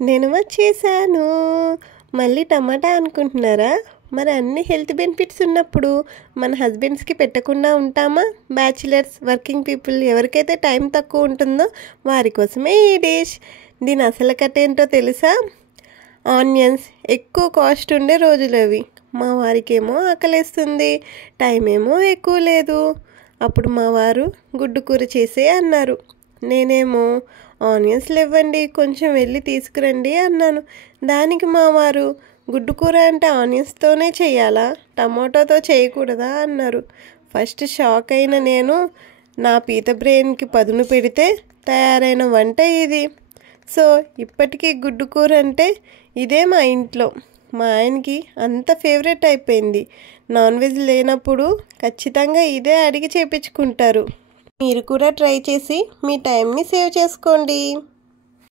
నేను వచ్చేసాను. మళ్ళీ టమాటా అనుకుంటున్నారా? మరి అన్ని హెల్త్ బెనిఫిట్స్ ఉన్నప్పుడు మన హస్బెండ్స్కి పెట్టకుండా ఉంటామా? బ్యాచిలర్స్, వర్కింగ్ పీపుల్ ఎవరికైతే టైం తక్కువ ఉంటుందో వారి కోసమే ఈ డిష్. దీని అసలు కథ ఏంటో తెలుసా? ఆనియన్స్ ఎక్కువ కాస్ట్ ఉండే రోజులు అవి. మా వారికేమో ఆకలేస్తుంది, టైం ఏమో ఎక్కువ లేదు. అప్పుడు మా వారు గుడ్డు కూర చేసే అన్నారు. నేనేమో ఆనియన్స్ లేవండి, కొంచెం వెళ్ళి తీసుకురండి అన్నాను. దానికి మా వారు గుడ్డు కూర అంటే ఆనియన్స్తోనే చేయాలా, టమాటోతో చేయకూడదా అన్నారు. ఫస్ట్ షాక్ అయిన నేను నా పీత బ్రెయిన్కి పదును పెడితే తయారైన వంట ఇది. సో ఇప్పటికీ గుడ్డు కూర అంటే ఇదే మా ఇంట్లో. మా ఆయనకి అంత ఫేవరెట్ అయిపోయింది. నాన్ వెజ్ లేనప్పుడు ఖచ్చితంగా ఇదే అడిగి చేపించుకుంటారు. మీరు కూడా ట్రై చేసి మీ టైంని సేవ్ చేసుకోండి.